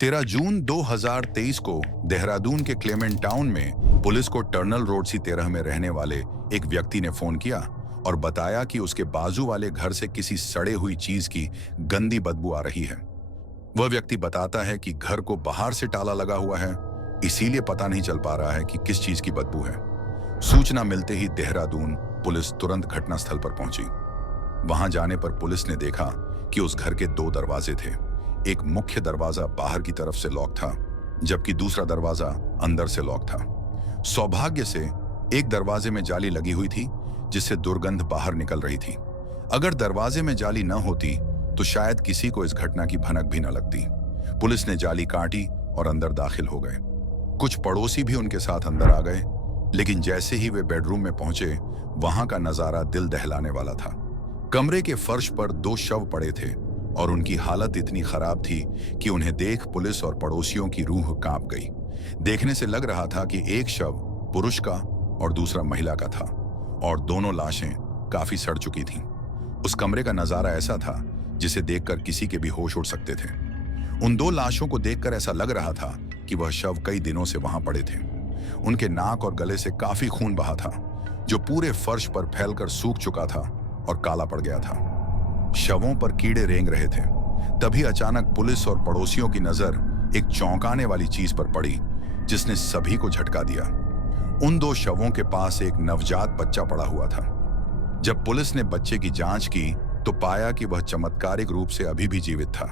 13 जून 2023 को देहरादून के Clement town में पुलिस को टर्नल रोड C13 में रहने वाले एक व्यक्ति ने फोन किया और बताया कि उसके बाजू वाले घर से किसी सड़े हुई चीज की गंदी बदबू आ रही है। वह व्यक्ति बताता है कि घर को बाहर से ताला लगा हुआ है, इसीलिए पता नहीं चल पा रहा है कि किस चीज की बदबू है। सूचना मिलते ही देहरादून पुलिस तुरंत घटनास्थल पर पहुंची। वहां जाने पर पुलिस ने देखा कि उस घर के 2 दरवाजे थे। एक मुख्य दरवाजा बाहर की तरफ से लॉक था, जबकि दूसरा दरवाजा अंदर से लॉक था। सौभाग्य से एक दरवाजे में जाली लगी हुई थी, जिससे दुर्गंध बाहर निकल रही थी। अगर दरवाजे में जाली न होती तो शायद किसी को इस घटना की भनक भी न लगती। पुलिस ने जाली काटी और अंदर दाखिल हो गए। कुछ पड़ोसी भी उनके साथ अंदर आ गए, लेकिन जैसे ही वे बेडरूम में पहुंचे, वहां का नजारा दिल दहलाने वाला था। कमरे के फर्श पर 2 शव पड़े थे और उनकी हालत इतनी खराब थी कि उन्हें देख पुलिस और पड़ोसियों की रूह कांप गई। देखने से लग रहा था कि एक शव पुरुष का और दूसरा महिला का था और दोनों लाशें काफी सड़ चुकी थीं। उस कमरे का नजारा ऐसा था जिसे देखकर किसी के भी होश उड़ सकते थे। उन 2 लाशों को देखकर ऐसा लग रहा था कि वह शव कई दिनों से वहां पड़े थे। उनके नाक और गले से काफी खून बहा था, जो पूरे फर्श पर फैलकर सूख चुका था और काला पड़ गया था। शवों पर कीड़े रेंग रहे थे। तभी अचानक पुलिस और पड़ोसियों की नजर एक चौंकाने वाली चीज पर पड़ी, जिसने सभी को झटका दिया। उन 2 शवों के पास एक नवजात बच्चा पड़ा हुआ था। जब पुलिस ने बच्चे की जांच की तो पाया कि वह चमत्कारिक रूप से अभी भी जीवित था।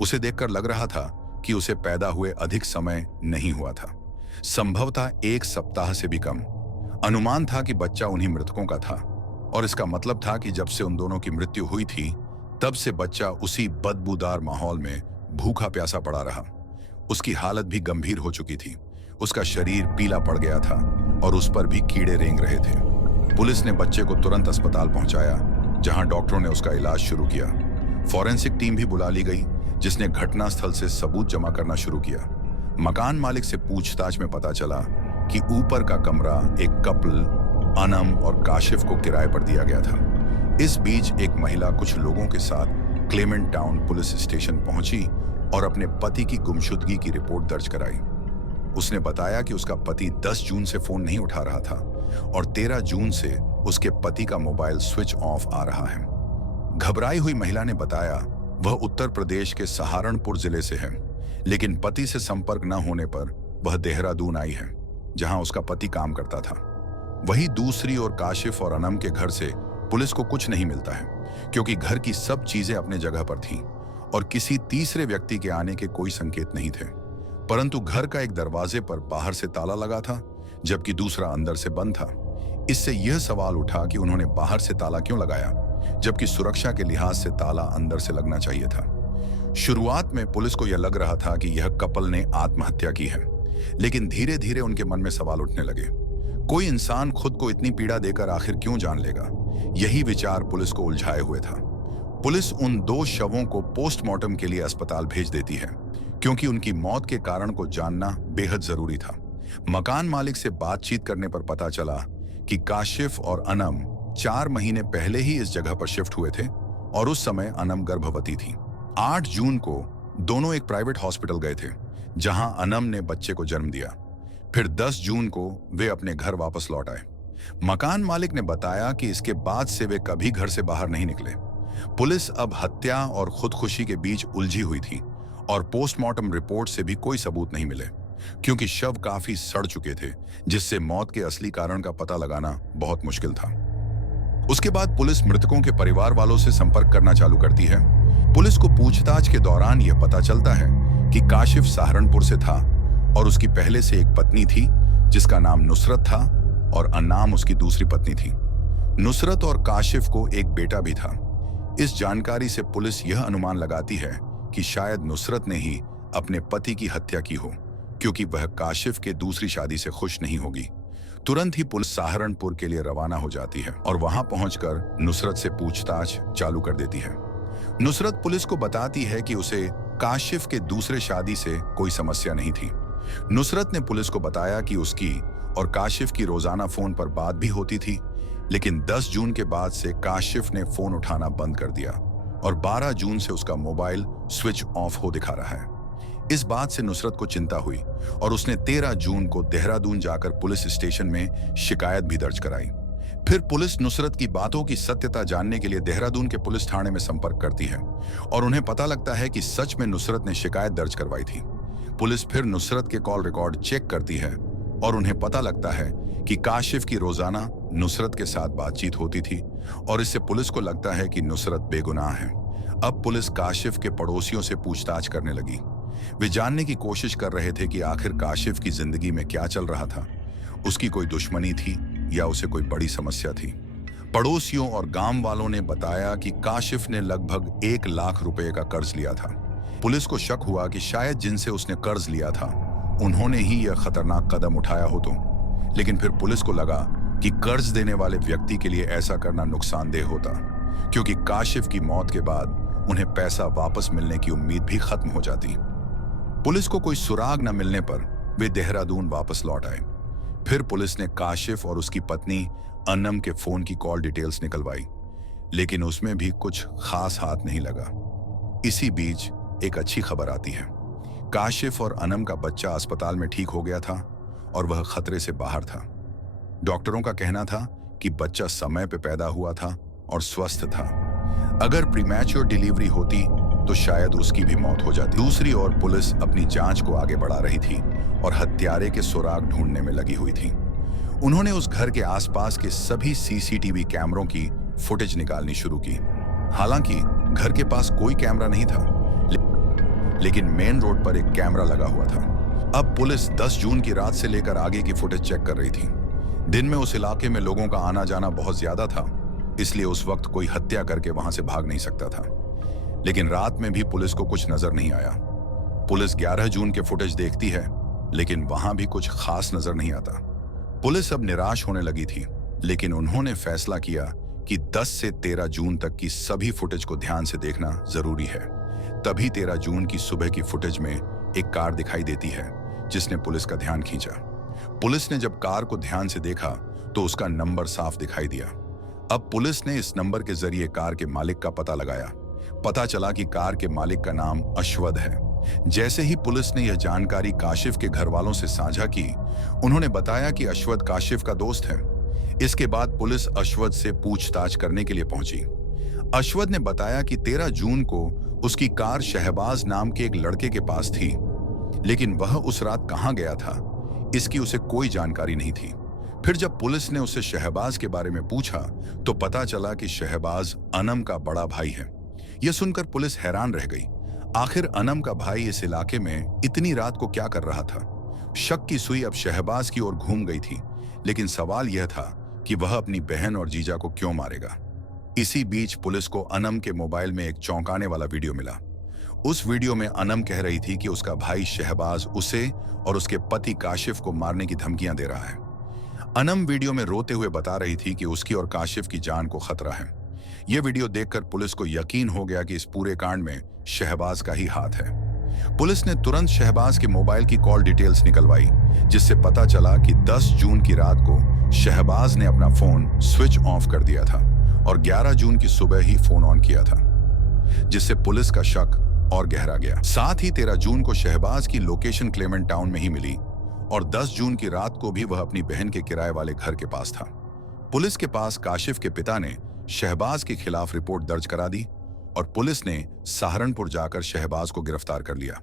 उसे देखकर लग रहा था कि उसे पैदा हुए अधिक समय नहीं हुआ था, संभवतः 1 सप्ताह से भी कम। अनुमान था कि बच्चा उन्हीं मृतकों का था और इसका मतलब था कि जब से उन दोनों की मृत्यु हुई थी, तब से बच्चा उसी बदबूदार माहौल में भूखा प्यासा पड़ा रहा। उसकी हालत भी गंभीर हो चुकी थी। उसका शरीर पीला पड़ गया था और उस पर भी कीड़े रेंग रहे थे। पुलिस ने बच्चे को तुरंत अस्पताल पहुंचाया, जहां डॉक्टरों ने उसका इलाज शुरू किया। फॉरेंसिक टीम भी बुला ली गई, जिसने घटनास्थल से सबूत जमा करना शुरू किया। मकान मालिक से पूछताछ में पता चला कि ऊपर का कमरा एक कपल अनम और काशिफ को किराए पर दिया गया था। इस बीच एक महिला कुछ लोगों के साथ क्लेमेंट टाउन पुलिस स्टेशन पहुंची और अपने पति की गुमशुदगी की रिपोर्ट दर्ज कराई। उसने बताया कि उसका पति 10 जून से फोन नहीं उठा रहा था और 13 जून से उसके पति का मोबाइल स्विच ऑफ आ रहा है। घबराई हुई महिला ने बताया वह उत्तर प्रदेश के सहारनपुर जिले से है, लेकिन पति से संपर्क न होने पर वह देहरादून आई है, जहां उसका पति काम करता था। वहीं दूसरी ओर काशिफ और अनम के घर से पुलिस को कुछ नहीं मिलता है, क्योंकि घर की सब चीजें अपने जगह पर थीं और किसी तीसरे व्यक्ति के आने के कोई संकेत नहीं थे। परंतु घर का एक दरवाजे पर बाहर से ताला लगा था, जबकि दूसरा अंदर से बंद था। इससे यह सवाल उठा कि उन्होंने बाहर से ताला क्यों लगाया, जबकि सुरक्षा के लिहाज से ताला अंदर से लगना चाहिए था। शुरुआत में पुलिस को यह लग रहा था कि यह कपल ने आत्महत्या की है, लेकिन धीरे धीरे उनके मन में सवाल उठने लगे। कोई इंसान खुद को इतनी पीड़ा देकर आखिर क्यों जान लेगा? यही विचार पुलिस को उलझाए हुए था। पुलिस उन 2 शवों को पोस्टमार्टम के लिए अस्पताल भेज देती है, क्योंकि उनकी मौत के कारण को जानना बेहद जरूरी था। मकान मालिक से बातचीत करने पर पता चला कि काशिफ और अनम 4 महीने पहले ही इस जगह पर शिफ्ट हुए थे और उस समय अनम गर्भवती थी। 8 जून को दोनों एक प्राइवेट हॉस्पिटल गए थे, जहां अनम ने बच्चे को जन्म दिया। फिर 10 जून को वे अपने घर वापस लौट आए। मकान मालिक ने बताया कि इसके बाद से वे कभी घर से बाहर नहीं निकले। पुलिस अब हत्या और खुदकुशी के बीच उलझी हुई थी और पोस्टमार्टम रिपोर्ट से भी कोई सबूत नहीं मिले, क्योंकि शव काफी सड़ चुके थे, जिससे मौत के असली कारण का पता लगाना बहुत मुश्किल था। उसके बाद पुलिस मृतकों के परिवार वालों से संपर्क करना चालू करती है। पुलिस को पूछताछ के दौरान यह पता चलता है कि काशिफ सहारनपुर से था और उसकी पहले से एक पत्नी थी, जिसका नाम नुसरत था, और अनाम उसकी दूसरी पत्नी थी। नुसरत और काशिफ को एक बेटा भी था। इस जानकारी से पुलिस यह अनुमान लगाती है कि शायद नुसरत ने ही अपने पति की हत्या की हो, क्योंकि वह काशिफ के दूसरी शादी से खुश नहीं होगी। तुरंत ही पुलिस सहारनपुर के लिए रवाना हो जाती है और वहां पहुंचकर नुसरत से पूछताछ चालू कर देती है। नुसरत पुलिस को बताती है कि उसे काशिफ के दूसरे शादी से कोई समस्या नहीं थी। नुसरत ने पुलिस को बताया कि उसकी और काशिफ की रोजाना फोन पर बात भी होती थी, लेकिन 10 जून के बाद से काशिफ ने फोन उठाना बंद कर दिया और 12 जून से उसका मोबाइल स्विच ऑफ हो दिखा रहा है। इस बात से नुसरत को चिंता हुई और उसने 13 जून को देहरादून जाकर पुलिस स्टेशन में शिकायत भी दर्ज कराई। फिर पुलिस नुसरत की बातों की सत्यता जानने के लिए देहरादून के पुलिस थाने में संपर्क करती है और उन्हें पता लगता है कि सच में नुसरत ने शिकायत दर्ज करवाई थी। पुलिस फिर नुसरत के कॉल रिकॉर्ड चेक करती है और उन्हें पता लगता है कि काशिफ की रोजाना नुसरत के साथ बातचीत होती थी और इससे पुलिस को लगता है कि नुसरत बेगुनाह है। अब पुलिस काशिफ के पड़ोसियों से पूछताछ करने लगी। वे जानने की कोशिश कर रहे थे कि आखिर काशिफ की जिंदगी में क्या चल रहा था। उसकी कोई दुश्मनी थी या उसे कोई बड़ी समस्या थी। पड़ोसियों और गांव वालों ने बताया कि काशिफ ने लगभग 1 लाख रुपए का कर्ज लिया था। पुलिस को शक हुआ कि शायद जिनसे उसने कर्ज लिया था उन्होंने ही यह खतरनाक कदम उठाया हो तो। लेकिन फिर पुलिस को लगा कि कर्ज देने वाले व्यक्ति के लिए ऐसा करना नुकसानदेह होता, क्योंकि काशिफ की मौत के बाद उन्हें पैसा वापस मिलने की उम्मीद भी खत्म हो जाती। पुलिस को कोई सुराग न मिलने पर वे देहरादून वापस लौट आए। फिर पुलिस ने काशिफ और उसकी पत्नी अनम के फोन की कॉल डिटेल्स निकलवाई, लेकिन उसमें भी कुछ खास हाथ नहीं लगा। इसी बीच एक अच्छी खबर आती है। काशिफ और अनम का बच्चा अस्पताल में ठीक हो गया था और वह खतरे से बाहर था। डॉक्टरों का कहना था कि बच्चा समय पे पैदा हुआ था और स्वस्थ था। अगर प्रीमैच्योर डिलीवरी होती तो शायद उसकी भी मौत हो जाती। दूसरी ओर पुलिस अपनी जांच को आगे बढ़ा रही थी और हत्यारे के सुराग ढूंढने में लगी हुई थी। उन्होंने उस घर के आसपास के सभी सीसीटीवी कैमरों की फुटेज निकालनी शुरू की। हालांकि घर के पास कोई कैमरा नहीं था, लेकिन मेन रोड पर एक कैमरा लगा हुआ था। अब पुलिस 10 जून की रात से लेकर आगे की फुटेज चेक कर रही थी। दिन में उस इलाके में लोगों का आना जाना बहुत ज्यादा था, इसलिए उस वक्त कोई हत्या करके वहां से भाग नहीं सकता था। लेकिन रात में भी पुलिस को कुछ नजर नहीं आया। पुलिस 11 जून के फुटेज देखती है, लेकिन वहां भी कुछ खास नजर नहीं आता। पुलिस अब निराश होने लगी थी, लेकिन उन्होंने फैसला किया कि 10 से 13 जून तक की सभी फुटेज को ध्यान से देखना जरूरी है। तभी 13 जून की सुबह की फुटेज में एक कार दिखाई देती है, जिसने पुलिस का ध्यान खींचा। पुलिस ने जब कार को ध्यान से देखा तो उसका नंबर साफ दिखाई दिया। अब पुलिस ने इस नंबर के जरिए कार के मालिक का पता लगाया। पता चला कि कार के मालिक का नाम अश्वद है। जैसे ही पुलिस ने यह जानकारी काशिफ के घर वालों से साझा की, उन्होंने बताया कि अश्वद काशिफ का दोस्त है। इसके बाद पुलिस अश्वद से पूछताछ करने के लिए पहुंची। अश्वद ने बताया कि 13 जून को उसकी कार शहबाज नाम के एक लड़के के पास थी, लेकिन वह उस रात कहां गया था इसकी उसे कोई जानकारी नहीं थी। फिर जब पुलिस ने उससे शहबाज के बारे में पूछा तो पता चला कि शहबाज अनम का बड़ा भाई है। यह सुनकर पुलिस हैरान रह गई। आखिर अनम का भाई इस इलाके में इतनी रात को क्या कर रहा था? शक की सुई अब शहबाज की ओर घूम गई थी, लेकिन सवाल यह था कि वह अपनी बहन और जीजा को क्यों मारेगा। इसी बीच पुलिस को अनम के मोबाइल में एक चौंकाने वाला वीडियो मिला। उस वीडियो में अनम कह रही थी कि उसका भाई शहबाज उसे और उसके पति काशिफ को मारने की धमकियां दे रहा है। अनम वीडियो में रोते हुए बता रही थी कि उसकी और काशिफ की जान को खतरा है। यह वीडियो देखकर पुलिस को यकीन हो गया कि इस पूरे कांड में शहबाज का ही हाथ है। पुलिस ने तुरंत शहबाज के मोबाइल की कॉल डिटेल्स निकलवाई, जिससे पता चला कि 10 जून की रात को शहबाज ने अपना फोन स्विच ऑफ कर दिया था और 11 जून की सुबह ही फोन ऑन किया था, जिससे पुलिस का शक और गहरा गया। साथ ही 13 जून को शहबाज की लोकेशन क्लेमेंट टाउन में ही मिली और 10 जून की रात को भी वह अपनी बहन के किराए वाले घर के पास था। पुलिस के पास काशिफ के पिता ने शहबाज के खिलाफ रिपोर्ट दर्ज करा दी और पुलिस ने सहारनपुर जाकर शहबाज को गिरफ्तार कर लिया।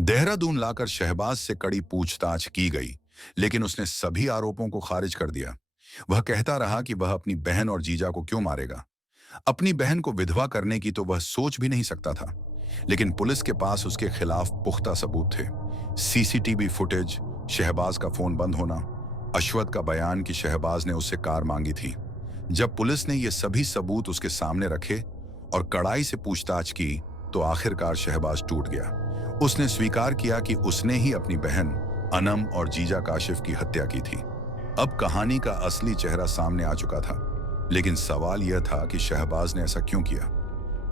देहरादून लाकर शहबाज से कड़ी पूछताछ की गई, लेकिन उसने सभी आरोपों को खारिज कर दिया। वह कहता रहा कि वह अपनी बहन और जीजा को क्यों मारेगा। अपनी बहन को विधवा करने की तो वह सोच भी नहीं सकता था, लेकिन पुलिस के पास उसके खिलाफ पुख्ता सबूत थे। सीसीटीवी फुटेज, शहबाज का फोन बंद होना, अश्वद का बयान कि शहबाज ने उससे कार मांगी थी। जब पुलिस ने ये सभी सबूत उसके सामने रखे और कड़ाई से पूछताछ की तो आखिरकार शहबाज टूट गया। उसने स्वीकार किया कि उसने ही अपनी बहन अनम और जीजा काशिफ की हत्या की थी। अब कहानी का असली चेहरा सामने आ चुका था, लेकिन सवाल यह था कि शहबाज ने ऐसा क्यों किया।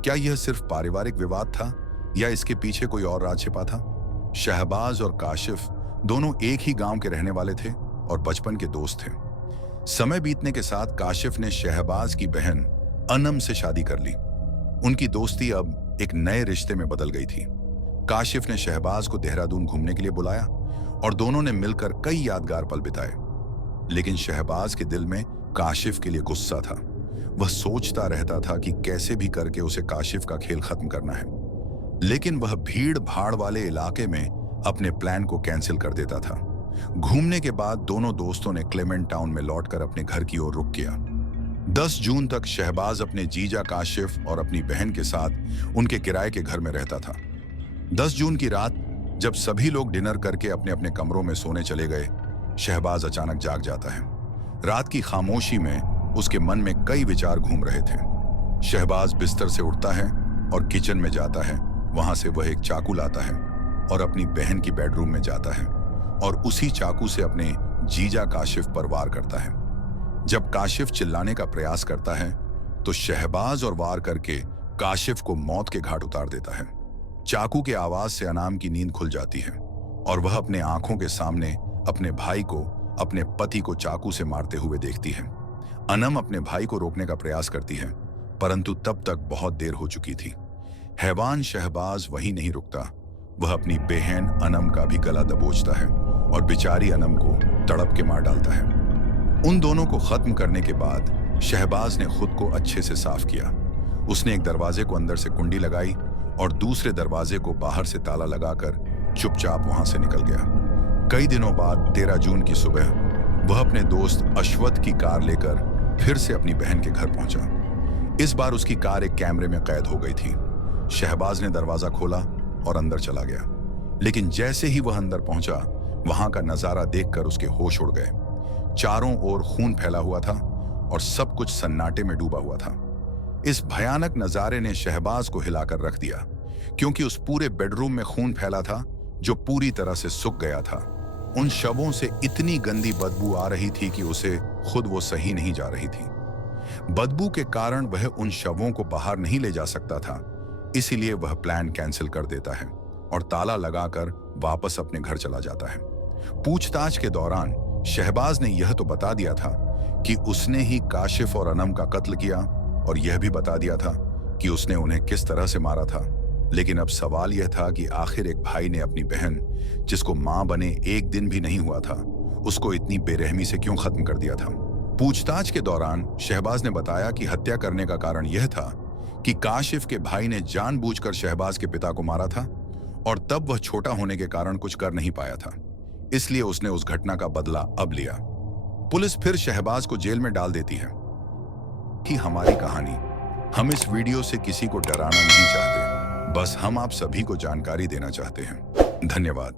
क्या यह सिर्फ पारिवारिक विवाद था या इसके पीछे कोई और राज छिपा था? शहबाज और काशिफ दोनों एक ही गांव के रहने वाले थे और बचपन के दोस्त थे। समय बीतने के साथ काशिफ ने शहबाज की बहन अनम से शादी कर ली। उनकी दोस्ती अब एक नए रिश्ते में बदल गई थी। काशिफ ने शहबाज को देहरादून घूमने के लिए बुलाया और दोनों ने मिलकर कई यादगार पल बिताए। लेकिन शहबाज के दिल में काशिफ के लिए गुस्सा था। वह सोचता रहता था कि कैसे भी करके उसे काशिफ का खेल खत्म करना है, लेकिन वह भीड़ भाड़ वाले इलाके में अपने प्लान को कैंसिल कर देता था। घूमने के बाद दोनों दोस्तों ने क्लेमेंट टाउन में लौटकर अपने घर की ओर रुख किया। 10 जून तक शहबाज अपने जीजा काशिफ और अपनी बहन के साथ उनके किराए के घर में रहता था। 10 जून की रात जब सभी लोग डिनर करके अपने अपने कमरों में सोने चले गए, शहबाज अचानक जाग जाता है। रात की खामोशी में उसके मन में कई विचार घूम रहे थे। शहबाज बिस्तर से उठता है और किचन में जाता है। वहां से वह एक चाकू लाता है और अपनी बहन की बेडरूम में जाता है और उसी चाकू से अपने जीजा काशिफ पर वार करता है। जब काशिफ चिल्लाने का प्रयास करता है तो शहबाज और वार करके काशिफ को मौत के घाट उतार देता है। चाकू के आवाज से अनाम की नींद खुल जाती है और वह अपने आंखों के सामने अपने भाई को अपने पति को चाकू से मारते हुए देखती है। अनम अपने भाई को रोकने का प्रयास करती है, परंतु तब तक बहुत देर हो चुकी थी। हैवान शहबाज वहीं नहीं रुकता। वह अपनी बहन अनम का भी गला दबोचता है और बेचारी अनम को तड़प के मार डालता है। उन दोनों को खत्म करने के बाद शहबाज ने खुद को अच्छे से साफ किया। उसने एक दरवाजे को अंदर से कुंडी लगाई और दूसरे दरवाजे को बाहर से ताला लगाकर चुपचाप वहां से निकल गया। कई दिनों बाद 13 जून की सुबह वह अपने दोस्त अश्वथ की कार लेकर फिर से अपनी बहन के घर पहुंचा। इस बार उसकी कार एक कैमरे में कैद हो गई थी। शहबाज ने दरवाजा खोला और अंदर चला गया, लेकिन जैसे ही वह अंदर पहुंचा, वहां का नजारा देखकर उसके होश उड़ गए। चारों ओर खून फैला हुआ था और सब कुछ सन्नाटे में डूबा हुआ था। इस भयानक नजारे ने शहबाज को हिलाकर रख दिया, क्योंकि उस पूरे बेडरूम में खून फैला था जो पूरी तरह से सूख गया था। उन शवों से इतनी गंदी बदबू आ रही थी कि उसे खुद वो सही नहीं जा रही थी। बदबू के कारण वह उन शवों को बाहर नहीं ले जा सकता था, इसीलिए वह प्लान कैंसिल कर देता है और ताला लगाकर वापस अपने घर चला जाता है। पूछताछ के दौरान शहबाज ने यह तो बता दिया था कि उसने ही काशिफ और अनम का कत्ल किया और यह भी बता दिया था कि उसने उन्हें किस तरह से मारा था। लेकिन अब सवाल यह था कि आखिर एक भाई ने अपनी बहन, जिसको मां बने एक दिन भी नहीं हुआ था, उसको इतनी बेरहमी से क्यों खत्म कर दिया था। पूछताछ के दौरान शहबाज ने बताया कि हत्या करने का कारण यह था कि काशिफ के भाई ने जानबूझकर शहबाज के पिता को मारा था और तब वह छोटा होने के कारण कुछ कर नहीं पाया था, इसलिए उसने उस घटना का बदला अब लिया। पुलिस फिर शहबाज को जेल में डाल देती है। कि हमारी कहानी, हम इस वीडियो से किसी को डराना नहीं चाहते, बस हम आप सभी को जानकारी देना चाहते हैं। धन्यवाद।